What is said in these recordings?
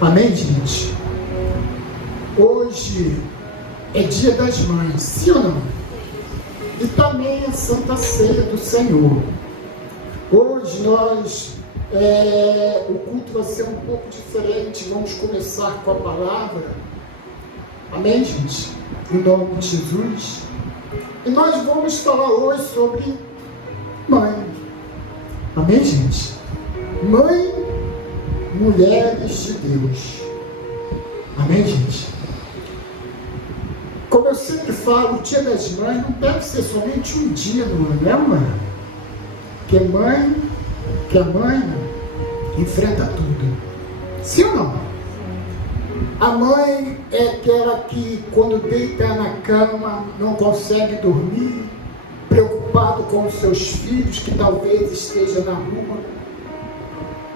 Amém, gente? Hoje é dia das mães, sim ou não? E também a Santa Ceia do Senhor. Hoje o culto vai ser um pouco diferente. Vamos começar com a palavra. Amém, gente? Em nome de Jesus. E nós vamos falar hoje sobre mãe. Amém, gente? Mãe, mulheres de Deus. Amém, gente? Como eu sempre falo, o dia das mães não deve ser somente um dia no ano, não é? Que a mãe enfrenta tudo. Sim ou não? A mãe é aquela que, quando deita na cama, não consegue dormir, preocupado com os seus filhos, que talvez esteja na rua.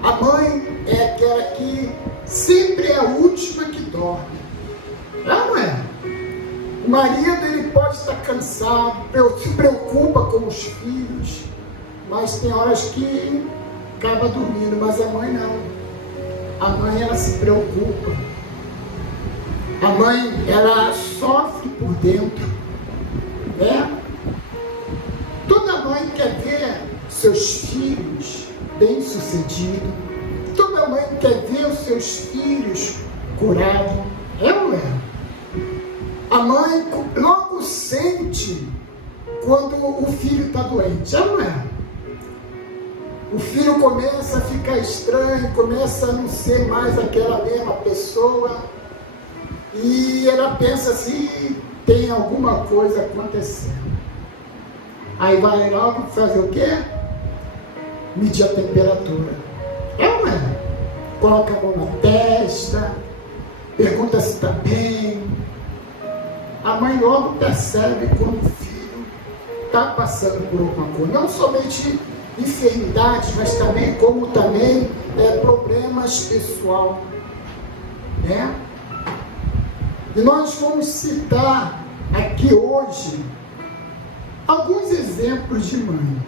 A mãe é aquela que sempre é a última que dorme. Não é? O marido, ele pode estar cansado, se preocupa com os filhos, mas tem horas que acaba dormindo, mas a mãe não. A mãe, ela se preocupa. A mãe, ela sofre por dentro, né? Toda mãe quer ver seus filhos bem-sucedidos. Toda mãe quer ver os seus filhos curados. É ou é? A mãe logo sente quando o filho está doente. É ou é? O filho começa a ficar estranho, começa a não ser mais aquela mesma pessoa. E ela pensa assim, tem alguma coisa acontecendo. Aí vai logo fazer o quê? Medir a temperatura. É ou é? Coloca a mão na testa, pergunta se está bem. A mãe logo percebe quando o filho está passando por alguma coisa. Não somente enfermidades, mas também problemas pessoais. Né? E nós vamos citar aqui hoje alguns exemplos de mãe.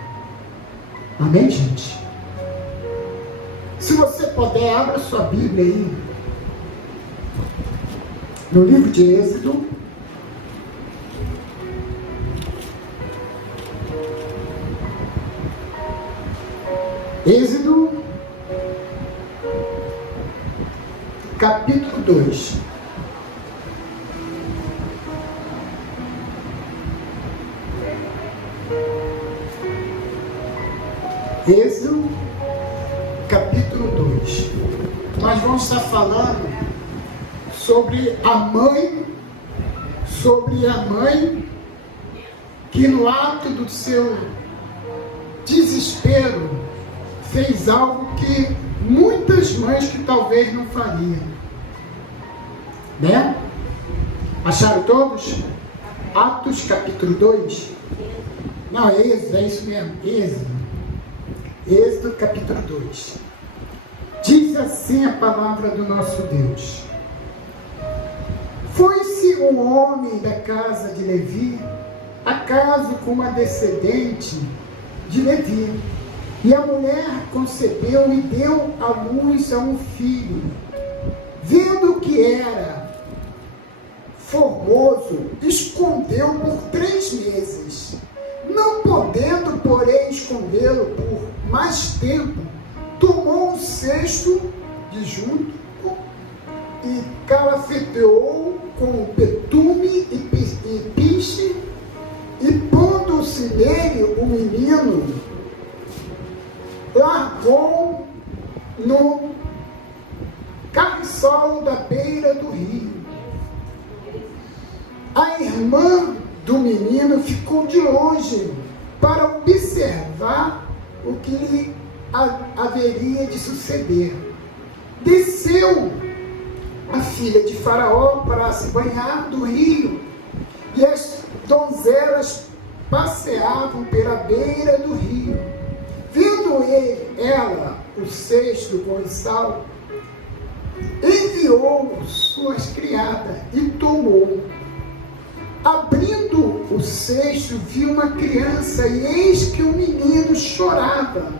Amém, gente? Se você puder, abra sua Bíblia aí. No livro de Êxodo. Êxodo, capítulo 2. Êxodo, capítulo 2. Nós vamos estar falando sobre a mãe que no ato do seu desespero fez algo que muitas mães que talvez não fariam. Né? Acharam todos? Atos, capítulo 2. Não, é Êxodo, é isso mesmo, Êxodo, capítulo 2. Diz assim a palavra do nosso Deus. Foi-se um homem da casa de Levi, acaso com uma descendente de Levi, e a mulher concebeu e deu à luz a um filho. Vendo que era formoso, escondeu por 3 meses. Não podendo, porém, escondê-lo por mais tempo, tomou um cesto de junto e calafeteou com betume e piche, e pondo-se nele o menino, largou no carriçal da beira do rio. A irmã do menino ficou de longe para observar o que lhe haveria de suceder. Desceu a filha de Faraó para se banhar do rio, e as donzelas passeavam pela beira do rio. Vendo ela o cesto com sal, enviou suas criadas e tomou. Abrindo o cesto, viu uma criança, e eis que o menino chorava.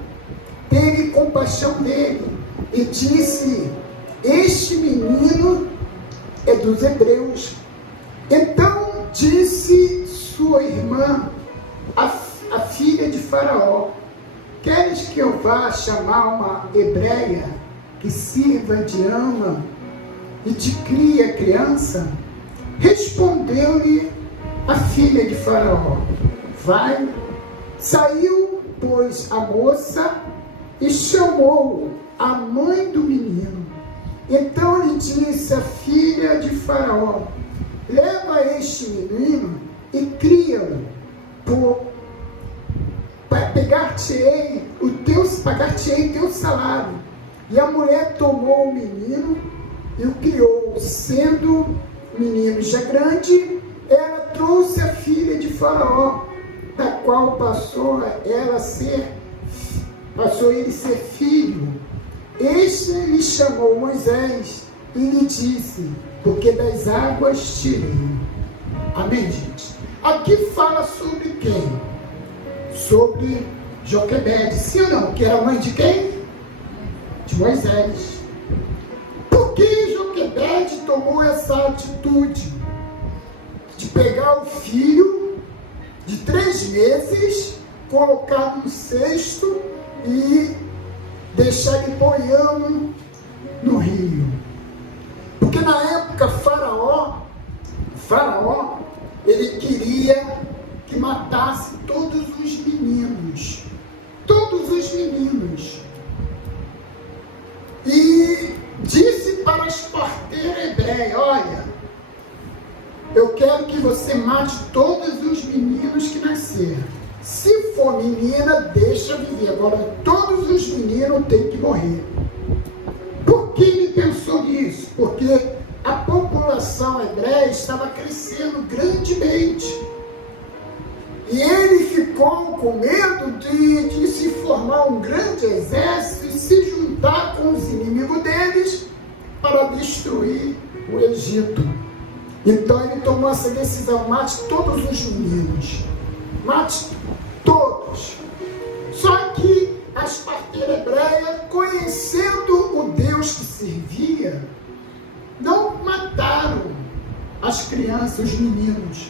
Teve compaixão dele e disse: este dos hebreus. Então disse sua irmã, a filha de Faraó: queres que eu vá chamar uma hebreia que sirva de ama e te crie a criança? Respondeu-lhe a filha de Faraó: vai. Saiu, pois, a moça e chamou a mãe do menino. Então lhe disse a filha de Faraó: leva este menino e cria-o, pagar-te-ei teu salário. E a mulher tomou o menino e o criou. Sendo o menino já grande, ela trouxe a filha de Faraó, da qual passou ele ser filho. Este lhe chamou Moisés e lhe disse: porque das águas tirei. Amém, gente? Aqui fala sobre quem? Sobre Joquebede, sim ou não? Que era mãe de quem? De Moisés. Por que Joquebede tomou essa atitude de pegar o filho de 3 meses, colocar num cesto e deixar ele boiando no rio? Porque na época Faraó, ele queria que matasse todos os meninos. E disse para as parteiras hebreias: olha, eu quero que você mate todos os meninos que nasceram. Se for menina, deixa viver. Agora, todos os meninos têm que morrer. Por que ele pensou nisso? Porque a população hebreia estava crescendo grandemente. E ele ficou com medo de se formar um grande exército e se juntar com os inimigos deles para destruir o Egito. Então ele tomou essa decisão: mate todos os meninos. Mate todos. Só que as parteiras hebreias, conhecendo o Deus que servia, não mataram as crianças, os meninos.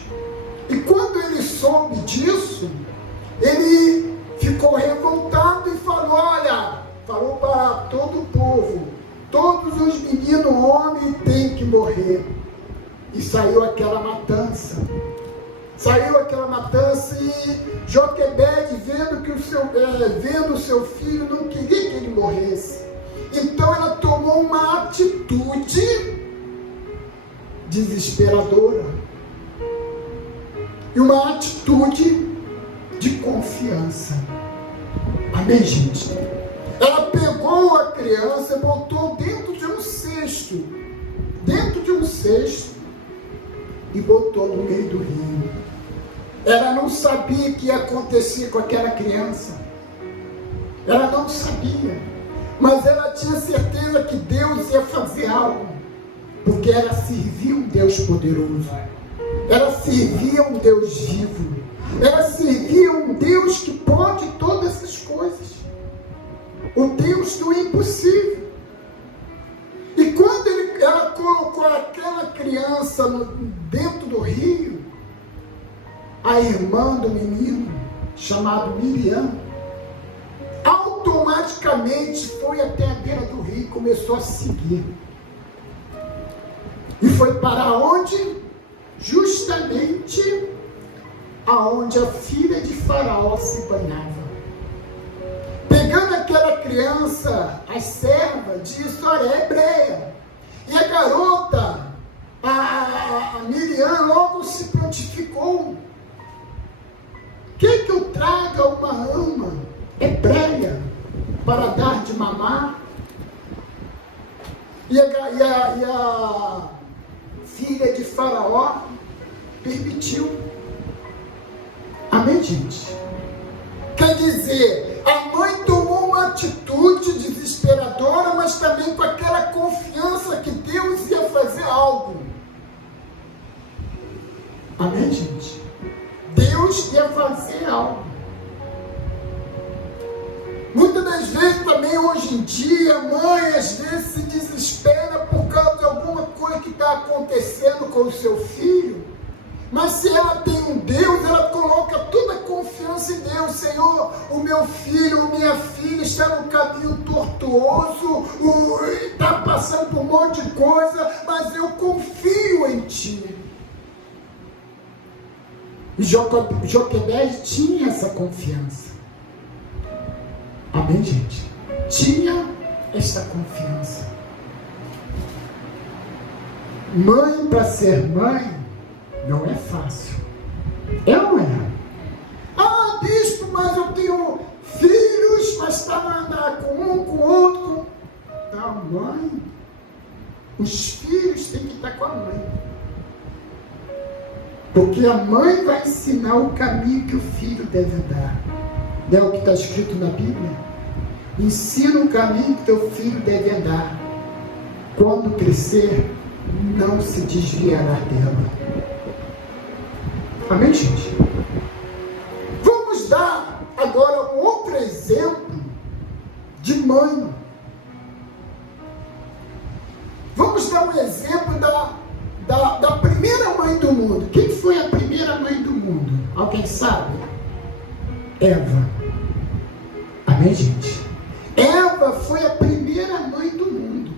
E quando ele soube disso, ele ficou revoltado e falou para todo o povo: todos os meninos homens têm que morrer. E saiu aquela matança. E Joquebede, vendo o seu filho, não queria que ele morresse. Então ela tomou uma atitude desesperadora. E uma atitude de confiança. Amém, gente? Ela pegou a criança e botou dentro de um cesto. E botou no meio do rio. Ela não sabia o que ia acontecer com aquela criança. Ela não sabia. Mas ela tinha certeza que Deus ia fazer algo. Porque ela servia um Deus poderoso. Ela servia um Deus vivo. Ela servia um Deus que pode todas essas coisas. O Deus do impossível. E quando ela colocou aquela criança dentro do rio, a irmã do menino, chamado Miriam, automaticamente foi até a beira do rio e começou a seguir. E foi para onde? Justamente aonde a filha de Faraó se banhava. Pegando aquela criança, a serva disse: olha, é hebreia. E a garota, a Miriam, logo se prontificou: quer que eu traga uma ama hebreia para dar de mamar? E a filha de Faraó permitiu. Amém, gente? Quer dizer, a mãe tomou uma atitude desesperadora, mas também com aquela confiança que Deus ia fazer algo. Amém, gente? Deus ia fazer algo. Muitas das vezes também hoje em dia, a mãe às vezes se desespera por causa de alguma coisa que está acontecendo acontecendo com o seu filho, mas se ela tem um Deus, ela coloca toda a confiança em Deus. Senhor, o meu filho, minha filha está no caminho tortuoso, está passando por um monte de coisa, mas eu confio em Ti. E Joquebede tinha essa confiança. Amém, gente? Tinha essa confiança. Mãe, para ser mãe, não é fácil. É ou não é? Ah, bispo, mas eu tenho filhos, mas está a andar com um, com outro. Não, mãe. Os filhos têm que estar com a mãe. Porque a mãe vai ensinar o caminho que o filho deve andar. Não é o que está escrito na Bíblia? Ensina o caminho que teu filho deve andar. Quando crescer, não se desviará dela. Amém, gente? Vamos dar agora um outro exemplo de mãe. Vamos dar um exemplo da primeira mãe do mundo. Quem foi a primeira mãe do mundo? Alguém sabe? Eva. Amém, gente? Eva foi a primeira mãe do mundo.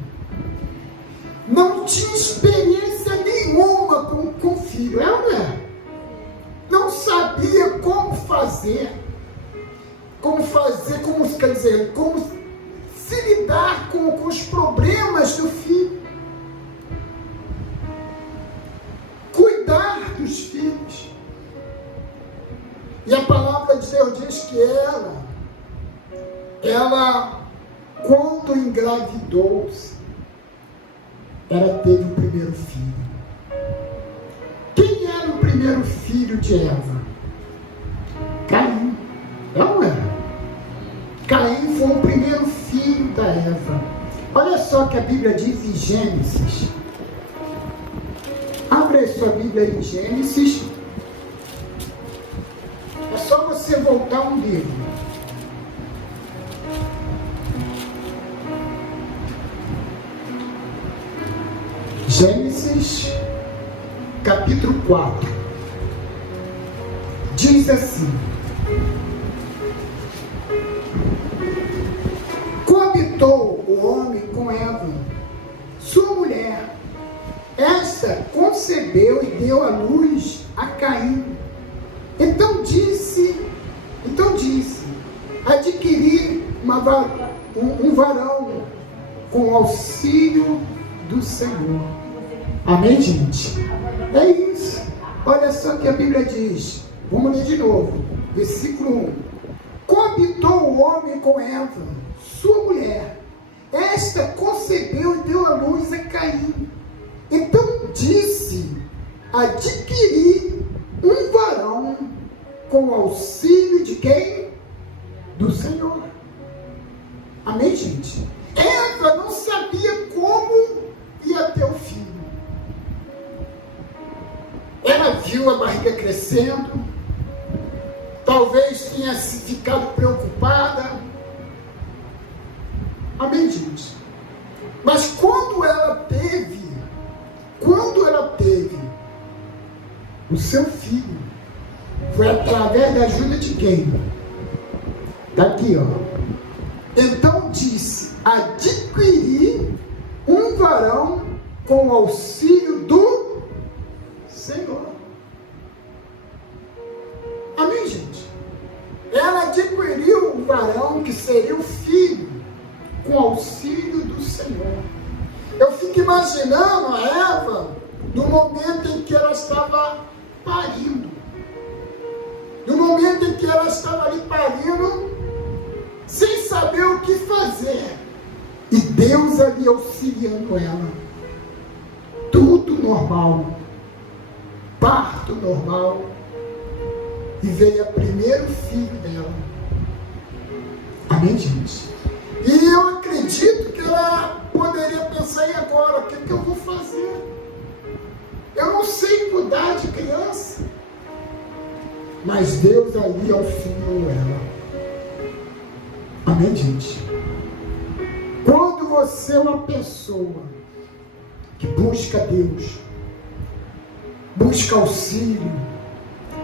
Não tinha experiência nenhuma com filho. É ou não é? Não sabia como se lidar com os problemas do filho. Cuidar dos filhos. E a palavra de Deus diz que ela quando engravidou-se, ela teve o primeiro filho. Quem era o primeiro filho de Eva? Caim. Não era? Caim foi o primeiro filho da Eva. Olha só o que a Bíblia diz em Gênesis. Abre a sua Bíblia em Gênesis. É só você voltar um livro. Gênesis, capítulo 4. Diz assim: coabitou o homem com Eva, sua mulher. Esta concebeu e deu à luz a Caim. Então disse, adquiri um varão com auxílio do Senhor. Amém, gente? É isso. Olha só o que a Bíblia diz. Vamos ler de novo. Versículo 1. Coabitou o homem com Eva, sua mulher. Esta concebeu e deu à luz a Caim. Então disse, adquiri um varão com auxílio de quem? Do Senhor. Amém, gente? Eva não sabia como ia ter o filho. Ela viu a barriga crescendo, talvez tenha ficado preocupada. Amém, gente? Mas quando ela teve o seu filho, foi através da ajuda de quem? Daqui, ó. Então disse, adquiri um varão com auxílio do Senhor. Amém, gente? Ela adquiriu um varão que seria o filho com auxílio do Senhor. Eu fico imaginando a Eva no momento em que ela estava parindo. No momento em que ela estava ali parindo, sem saber o que fazer. E Deus ali auxiliando ela. Tudo normal. Parto normal. E veio o primeiro filho dela. Amém, gente? E eu acredito que ela poderia pensar, e agora? O que eu vou fazer? Eu não sei cuidar de criança. Mas Deus ali auxiliou ela. Amém, gente? Quando você é uma pessoa que busca Deus, busca auxílio,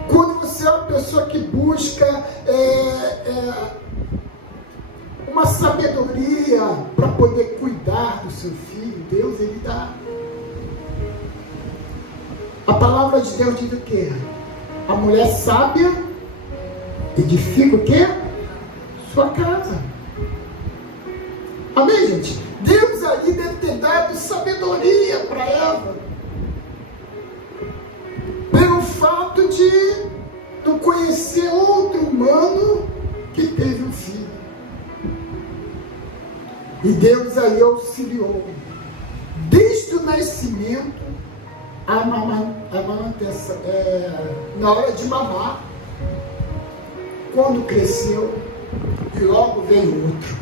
quando você é uma pessoa que busca uma sabedoria para poder cuidar do seu filho, Deus, Ele dá. A palavra de Deus diz o quê? A mulher sábia edifica o quê? Sua casa. Amém, gente? Deus ali deve ter dado sabedoria para Eva, pelo fato de não conhecer outro humano que teve um filho. E Deus aí auxiliou, desde o nascimento, a amamentação, na hora de mamar, quando cresceu, e logo veio outro.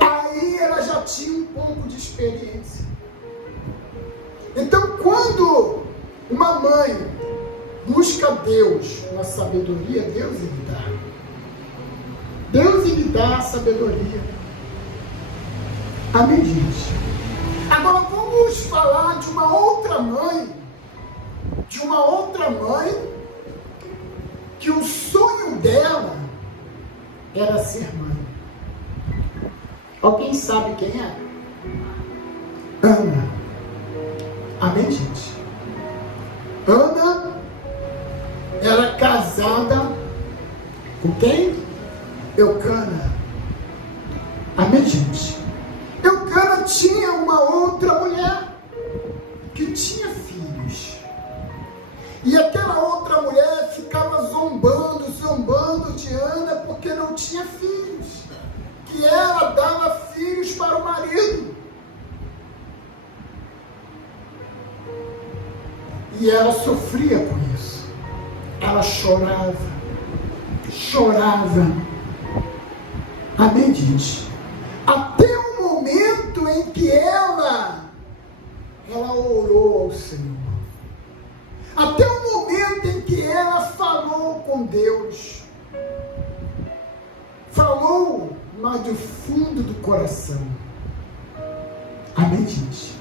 Aí ela já tinha um pouco de experiência. Então, quando uma mãe busca Deus na sabedoria, Deus lhe dá. Deus lhe dá a sabedoria. Amém, gente? Agora vamos falar de uma outra mãe, que o sonho dela era ser mãe. Alguém sabe quem é? Ana. Amém, gente? Ana era casada com quem? Eucana. Amém, gente? Eucana tinha uma outra mulher que tinha filhos. E aquela outra mulher ficava zombando de Ana porque não tinha filhos. Que ela dava filhos para o marido. E ela sofria com isso. Ela chorava. Amém, gente? Até o momento em que ela orou ao Senhor. Até o momento em que ela falou com Deus. Falou, mas do fundo do coração. Amém, gente?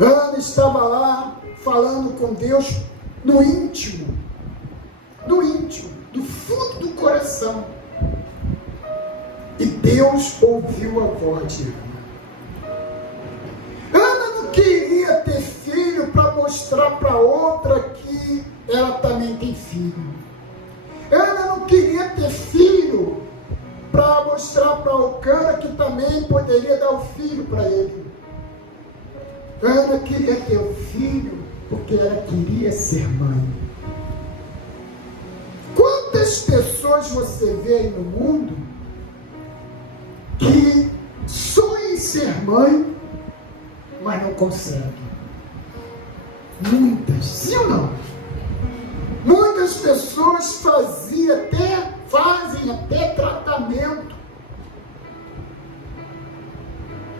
Ana estava lá falando com Deus no íntimo, do fundo do coração. E Deus ouviu a voz de Ana. Ana não queria ter filho para mostrar para outra que ela também tem filho. Ana não queria ter filho para mostrar para Eucana que também poderia dar o filho para ele. Ana queria ter o filho porque ela queria ser mãe. Quantas pessoas você vê aí no mundo que sonham em ser mãe, mas não conseguem? Muitas, sim ou não? Muitas pessoas fazem até tratamento.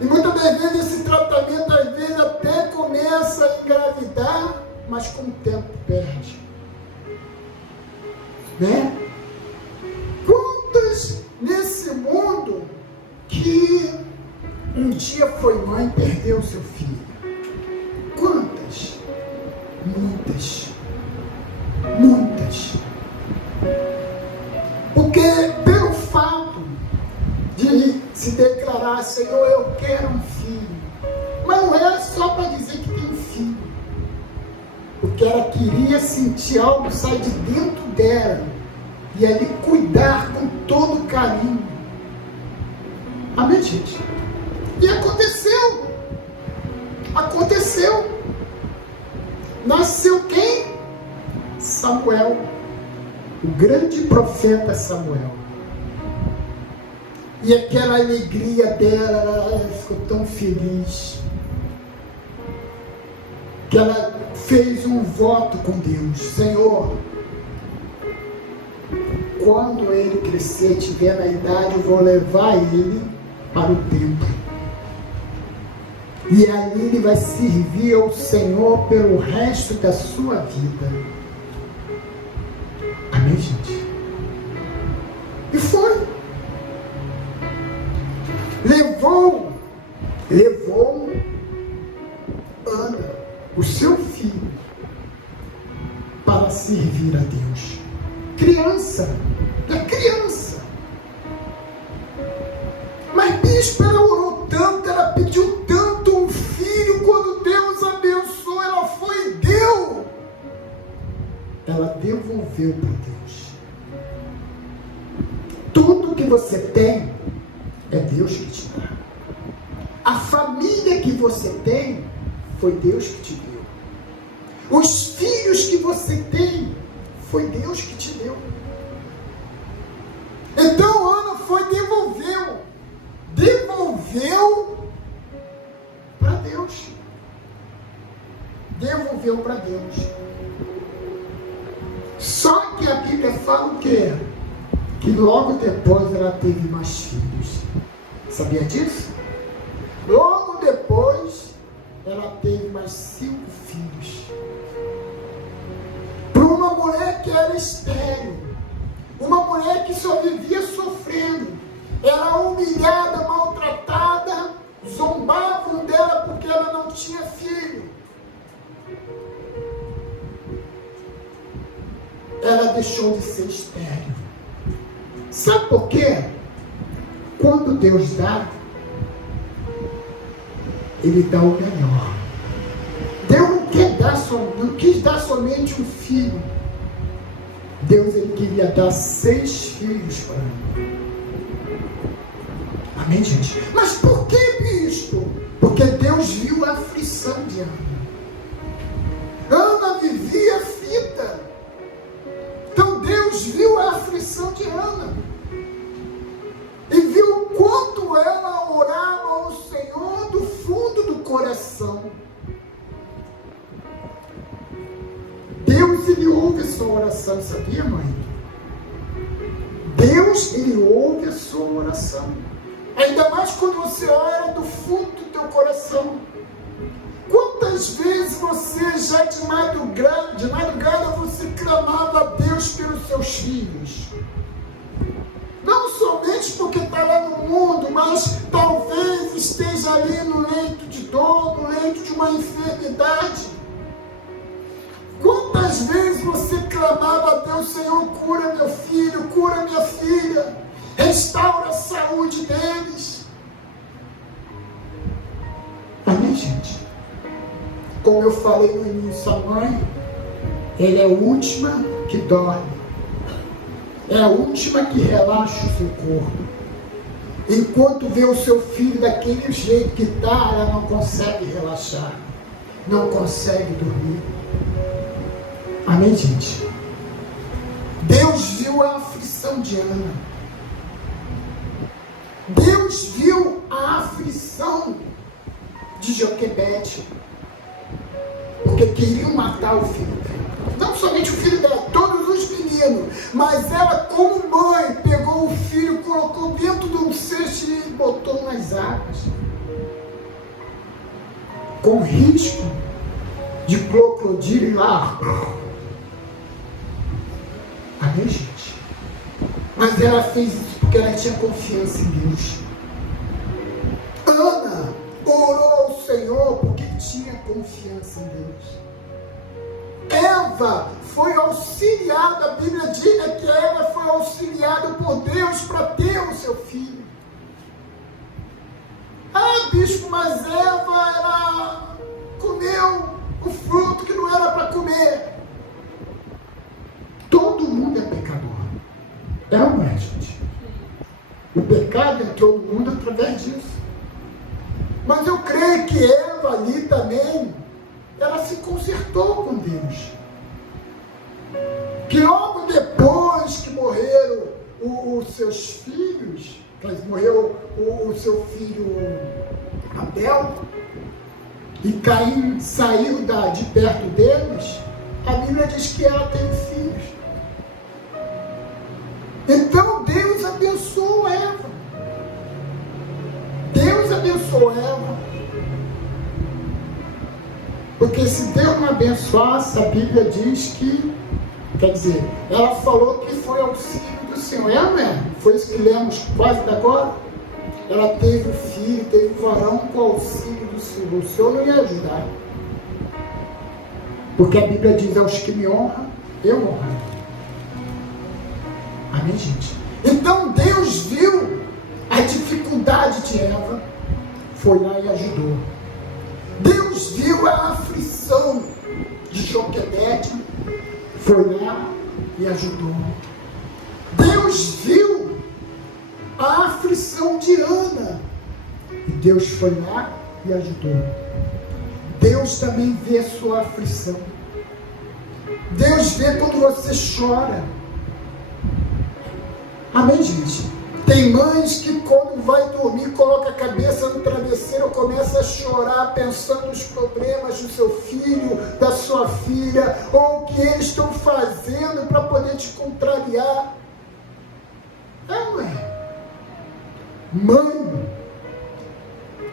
E muitas das vezes esse tratamento às vezes até começa a engravidar, mas com o tempo perde. Né? Quantas nesse mundo que um dia foi mãe e perdeu seu filho? Quantas? Muitas. Porque pelo fato de se declarar, Senhor, eu quero um filho, mas não era só para dizer que tem um filho, porque ela queria sentir algo sair de dentro dela e ali cuidar com todo carinho. Amém, gente? E aconteceu. Nasceu quem? Samuel, o grande profeta Samuel. E aquela alegria dela, ela ficou tão feliz que ela fez um voto com Deus. Senhor, quando ele crescer, tiver na idade, eu vou levar ele para o templo. E ali ele vai servir ao Senhor pelo resto da sua vida. Amém, gente? E foi. Levou Ana, o seu filho, para servir a Deus. Criança, é criança. Mas bispo, ela orou tanto, ela pediu tanto um filho, quando Deus abençoou, ela foi e deu. Ela devolveu para Deus. Tudo que você tem, é Deus que te dá. A família que você tem, foi Deus que te deu. Os filhos que você tem, foi Deus que te deu. Então Ana foi devolveu para Deus. Devolveu para Deus. Só que a Bíblia fala o quê? Que logo depois ela teve mais filhos. Sabia disso? Logo depois ela teve mais 5 filhos. Para uma mulher que era estéril, uma mulher que só vivia sofrendo, era humilhada, maltratada, zombavam dela porque ela não tinha filho. Ela deixou de ser estéril. Sabe por quê? Quando Deus dá, Ele dá o melhor. Deus não quis dar somente um filho. Deus, Ele queria dar 6 filhos para ela. Amém, gente? Mas por que, bispo? Porque Deus viu a aflição de Ana. Ana vivia aflita. Então Deus viu a aflição de Ana. E viu o quanto ela orava ao Senhor do fundo do coração. Deus, Ele ouve a sua oração, sabia, mãe? Deus, Ele ouve a sua oração. Ainda mais quando você ora do fundo do teu coração. Quantas vezes você já de madrugada você clamava a Deus pelos seus filhos? Não somente porque está lá no mundo, mas talvez esteja ali no leito de dor, no leito de uma enfermidade. Quantas vezes você clamava a Deus, Senhor, cura meu filho, cura minha filha, restaura a saúde deles. Amém, gente? Como eu falei no início, a mãe, ela é a última que dorme. É a última que relaxa o seu corpo. Enquanto vê o seu filho daquele jeito que está, ela não consegue relaxar. Não consegue dormir. Amém, gente? Deus viu a aflição de Ana. Deus viu a aflição de Joquebede. Porque queriam matar o filho dela. Não somente o filho dela, todos os meninos. Mas ela, como mãe, pegou o filho, colocou dentro de um cesto e botou nas águas. Com risco de crocodilo ir lá. Amém, gente? Mas ela fez isso porque ela tinha confiança em Deus. Ana orou ao Senhor porque tinha confiança em Deus. Eva foi auxiliada, a Bíblia diz que Eva foi auxiliada por Deus para ter o seu filho. Ah, bispo, mas Eva ela comeu o fruto que não era para comer. Todo mundo é pecador. É ou não é, gente? O pecado entrou no mundo através disso. Mas eu creio que Eva ali também, ela se consertou com Deus. Que logo depois que morreram os seus filhos, morreu o seu filho Abel, e Caim saiu de perto deles, a Bíblia diz que ela teve filhos. Então Deus abençoou Eva. Deus abençoou Eva. Porque se Deus não abençoasse, a Bíblia diz que, quer dizer, ela falou que foi auxílio do Senhor. É, não é? Foi isso que lemos quase agora. Ela teve o filho, teve o varão com o auxílio do Senhor. O Senhor não ia ajudar. Porque a Bíblia diz, aos que me honram, eu morrer. Amém, gente? Então Deus viu a dificuldade de Eva, foi lá e ajudou. Deus viu a aflição de Joquebede, foi lá e ajudou. Deus viu a aflição de Ana, e Deus foi lá e ajudou. Deus também vê a sua aflição. Deus vê quando você chora. Amém, gente? Tem mães que quando vai dormir, coloca a cabeça no travesseiro, começa a chorar, pensando nos problemas do seu filho, da sua filha, ou o que eles estão fazendo para poder te contrariar. É ou não é? Mãe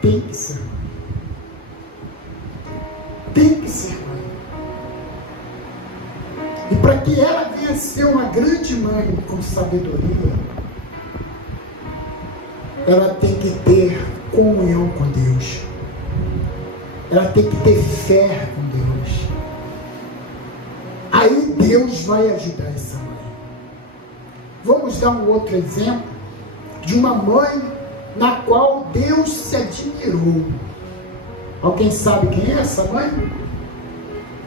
tem que ser mãe. Tem que ser mãe. E para que ela venha a ser uma grande mãe com sabedoria, ela tem que ter comunhão com Deus. Ela tem que ter fé com Deus. Aí Deus vai ajudar essa mãe. Vamos dar um outro exemplo de uma mãe na qual Deus se admirou. Alguém sabe quem é essa mãe?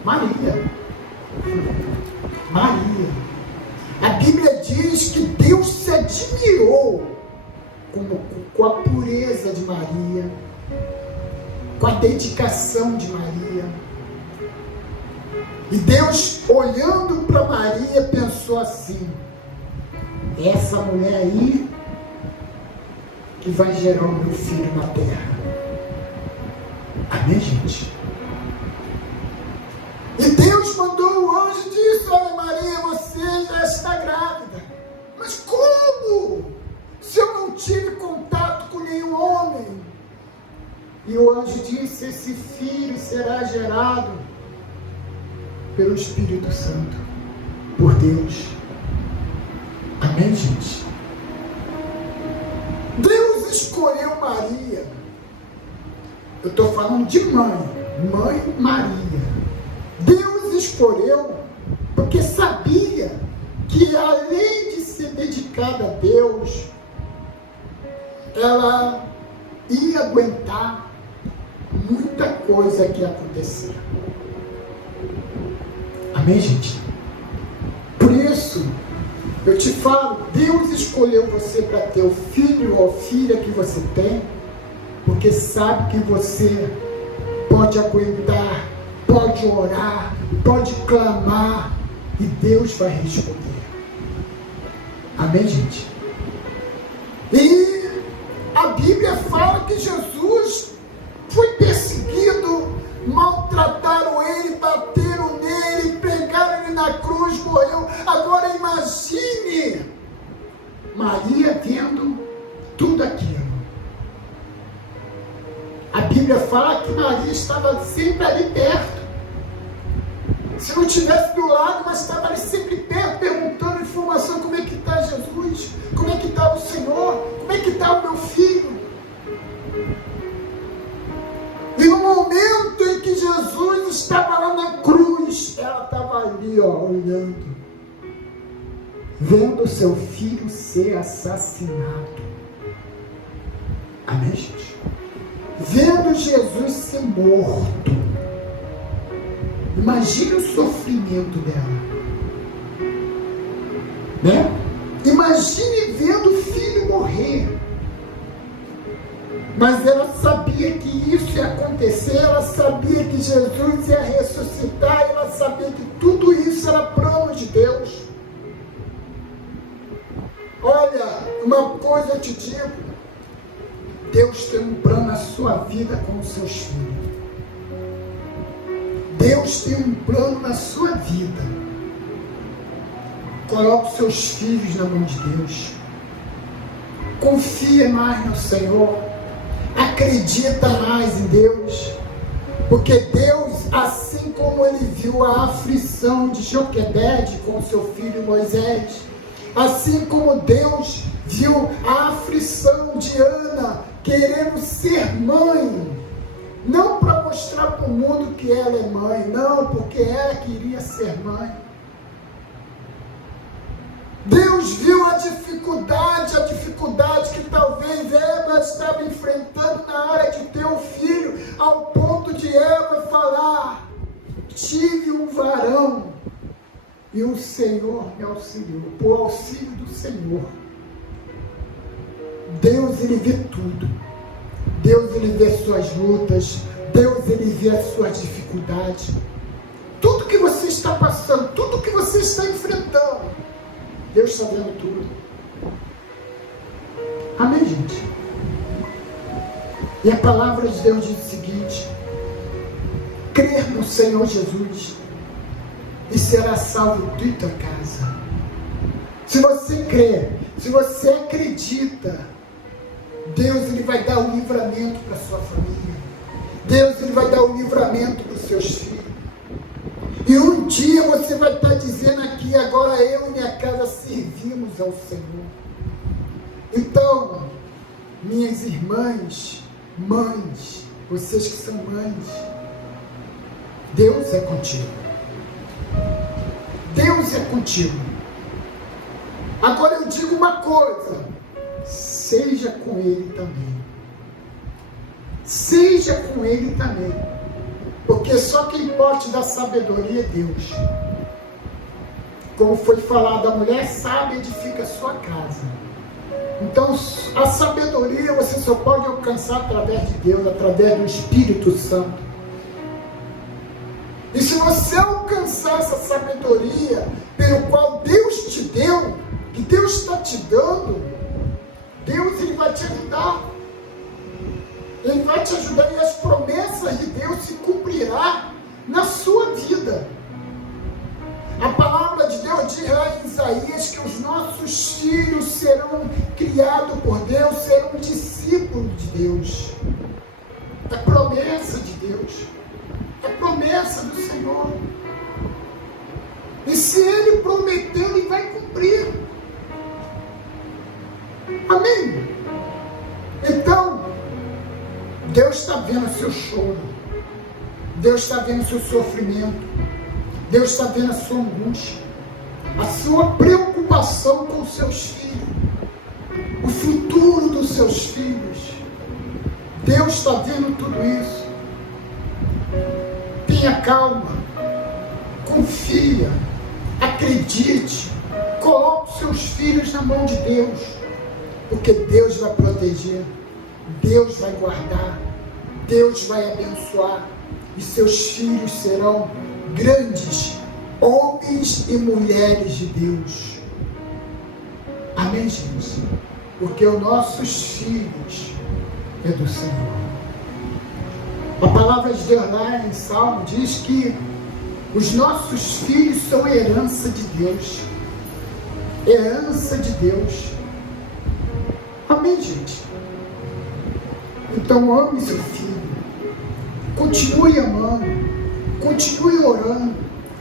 Maria. Maria. A Bíblia diz que Deus se admirou com a pureza de Maria, com a dedicação de Maria. E Deus, olhando para Maria, pensou assim: essa mulher aí que vai gerar o meu filho na terra. Amém, gente? E Deus mandou o anjo e disse: olha, Maria, você já está grávida. Mas como? Se eu não tive contato com nenhum homem. E o anjo disse: esse filho será gerado pelo Espírito Santo, por Deus. Amém, gente? Deus escolheu Maria. Eu estou falando de mãe Maria. Deus escolheu porque sabia que, além de ser dedicada a Deus, ela ia aguentar muita coisa que ia acontecer. Amém, gente? Por isso, eu te falo, Deus escolheu você para ter o filho ou filha que você tem, porque sabe que você pode aguentar, pode orar, pode clamar, e Deus vai responder. Amém, gente? E a Bíblia fala que Jesus foi perseguido, maltrataram ele, bateram nele, pregaram ele na cruz, morreu. Agora imagine Maria vendo tudo aquilo. A Bíblia fala que Maria estava sempre ali perto. Se não estivesse do lado, mas estava ali sempre perto, perguntando informação: como é que está Jesus? Como é que está o Senhor? Como é que está o meu filho? E no momento em que Jesus estava lá na cruz, ela estava ali, olhando, vendo seu filho ser assassinado. Amém, gente? Vendo Jesus ser morto. Imagine o sofrimento dela, né? Imagine vendo o filho morrer. Mas ela sabia que isso ia acontecer, ela sabia que Jesus ia ressuscitar, ela sabia que tudo isso era plano de Deus. Olha, uma coisa eu te digo: Deus tem um plano na sua vida com os seus filhos. Deus tem um plano na sua vida. Coloque os seus filhos na mão de Deus. Confia mais no Senhor. Acredita mais em Deus. Porque Deus, assim como Ele viu a aflição de Joquebede com seu filho Moisés, assim como Deus viu a aflição de Ana querendo ser mãe, não para mostrar para o mundo que ela é mãe, não, porque ela queria ser mãe. Deus viu a dificuldade que talvez Eva estava enfrentando na hora de ter um filho, ao ponto de Eva falar: tive um varão e o Senhor me auxiliou. Por auxílio do Senhor. Deus, ele vê tudo. Deus, ele vê suas lutas. Deus, ele vê as suas dificuldades. Tudo que você está passando, tudo que você está enfrentando, Deus está vendo tudo. Amém, gente? E a palavra de Deus diz o seguinte: crer no Senhor Jesus e será salvo tu e tua casa. Se você crê, se você acredita, Deus, ele vai dar o livramento para a sua família. Deus, ele vai dar o livramento para os seus filhos. E um dia você vai estar dizendo aqui: agora eu e minha casa servimos ao Senhor. Então, minhas irmãs, mães, vocês que são mães, Deus é contigo. Deus é contigo. Agora eu digo uma coisa: seja com Ele também. Seja com Ele também. Porque só quem pode dar sabedoria é Deus. Como foi falado, a mulher sábia edifica a sua casa. Então, a sabedoria você só pode alcançar através de Deus, através do Espírito Santo. E se você alcançar essa sabedoria pelo qual Deus te deu, que Deus está te dando, Deus, ele vai te ajudar. Ele vai te ajudar e as promessas de Deus se cumprirão na sua vida. A palavra de Deus diz lá em Isaías que os nossos filhos serão criados por Deus, serão discípulos de Deus. É promessa de Deus. É promessa do Senhor. E se Ele prometeu, Ele vai cumprir. Amém? Então, Deus está vendo o seu choro. Deus está vendo o seu sofrimento. Deus está vendo a sua angústia, a sua preocupação com os seus filhos, o futuro dos seus filhos. Deus está vendo tudo isso. Tenha calma, confia, acredite, coloque os seus filhos na mão de Deus, porque Deus vai proteger, Deus vai guardar, Deus vai abençoar, e seus filhos serão grandes homens e mulheres de Deus. Amém, gente? Porque os nossos filhos é do Senhor. A palavra de Deus lá em Salmo diz que os nossos filhos são herança de Deus. Herança de Deus. Amém, gente? Então ame seu filho. Continue amando. Continue orando,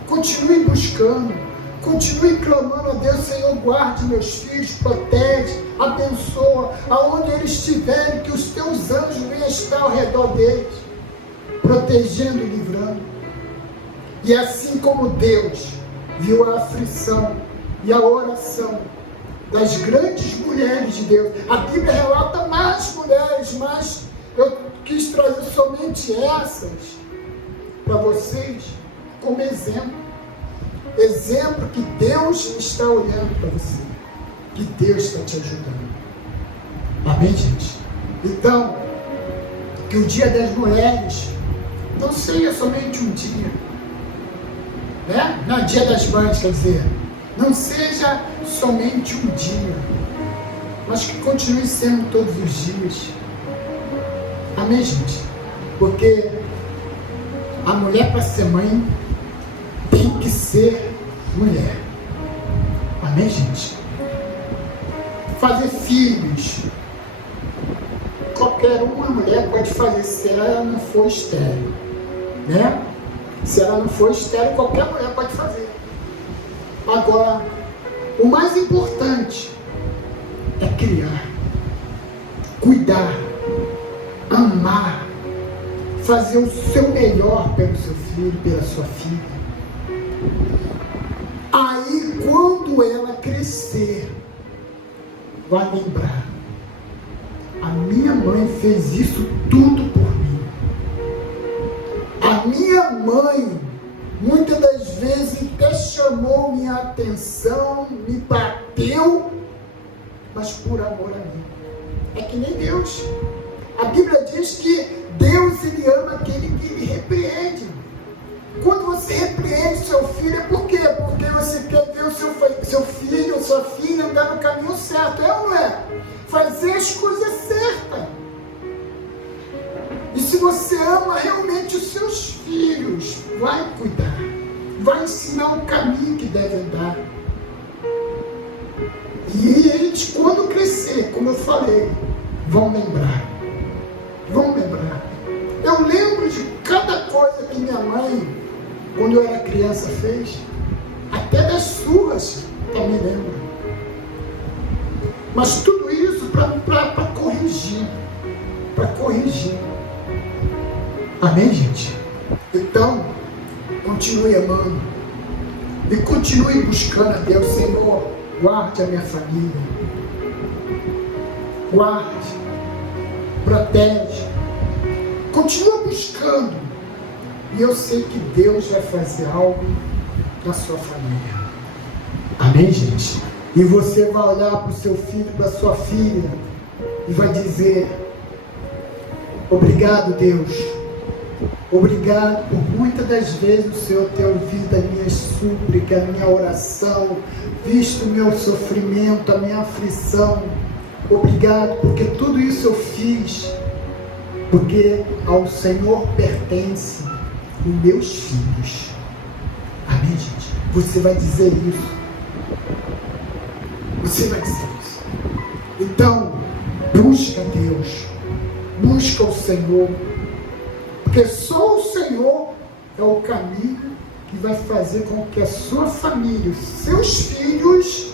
continue buscando, continue clamando a Deus: Senhor, guarde meus filhos, protege, abençoa, aonde eles estiverem, que os teus anjos venham estar ao redor deles, protegendo e livrando. E assim como Deus viu a aflição e a oração das grandes mulheres de Deus, a Bíblia relata mais mulheres, mas eu quis trazer somente essas para vocês como exemplo. Exemplo que Deus está olhando para você, que Deus está te ajudando. Amém, gente? Então, que o Dia das Mulheres não seja somente um dia, né? Não é Dia das Mães, quer dizer, não seja somente um dia, mas que continue sendo todos os dias. Amém, gente? Porque a mulher, para ser mãe, tem que ser mulher. Amém, gente? Fazer filhos, qualquer uma mulher pode fazer, se ela não for estéril, né? Se ela não for estéril, qualquer mulher pode fazer. Agora, o mais importante é criar, cuidar, amar, fazer o seu melhor pelo seu filho, pela sua filha. Aí, quando quando ela crescer, vai lembrar: a minha mãe fez isso tudo por mim. A minha mãe, muitas das vezes, até chamou minha atenção, me bateu, mas por amor a mim. É que nem Deus. A Bíblia diz que Deus, Ele ama aquele que Ele repreende. Quando você repreende seu filho, é por quê? Porque você quer ver o seu filho ou sua filha andar no caminho certo, é ou não é? Fazer as coisas certas. E se você ama realmente os seus filhos, vai cuidar, vai ensinar o caminho que deve andar. E eles, quando crescer, como eu falei, vão lembrar. Vão lembrar. Eu lembro de cada coisa que minha mãe, quando eu era criança, fez. Até das surras, também lembro. Mas tudo isso para corrigir. Para corrigir. Amém, gente? Então, continue amando. E continue buscando a Deus. Senhor, guarde a minha família. Guarde. Protege. Continua buscando. E eu sei que Deus vai fazer algo na sua família. Amém, gente? E você vai olhar para o seu filho, para a sua filha, e vai dizer: obrigado, Deus. Obrigado por muitas das vezes o Senhor ter ouvido as minhas súplicas, a minha oração, visto o meu sofrimento, a minha aflição. Obrigado, porque tudo isso eu fiz, porque ao Senhor pertence os meus filhos. Amém, gente? Você vai dizer isso. Você vai dizer isso. Então, busca Deus. Busca o Senhor. Porque só o Senhor é o caminho que vai fazer com que a sua família, os seus filhos,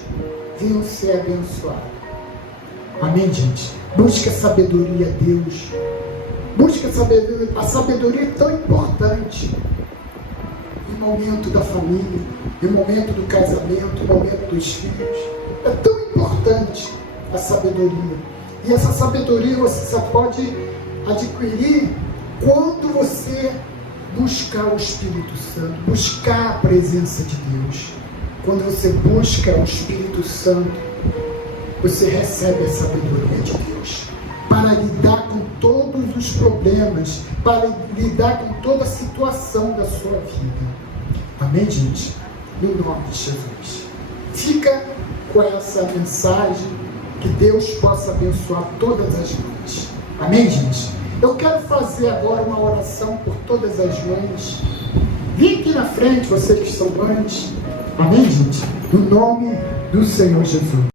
venham ser abençoados. Amém, gente? Busca sabedoria a Deus. Busca sabedoria. A sabedoria é tão importante no momento da família, no momento do casamento, no momento dos filhos. É tão importante a sabedoria. E essa sabedoria você só pode adquirir quando você buscar o Espírito Santo, buscar a presença de Deus. Quando você busca o Espírito Santo, você recebe a sabedoria de Deus para lidar com todos os problemas, para lidar com toda a situação da sua vida. Amém, gente? No nome de Jesus. Fica com essa mensagem, que Deus possa abençoar todas as mães. Amém, gente? Eu quero fazer agora uma oração por todas as mães. Vem aqui na frente, vocês que são mães. Amém, gente? No nome do Senhor Jesus.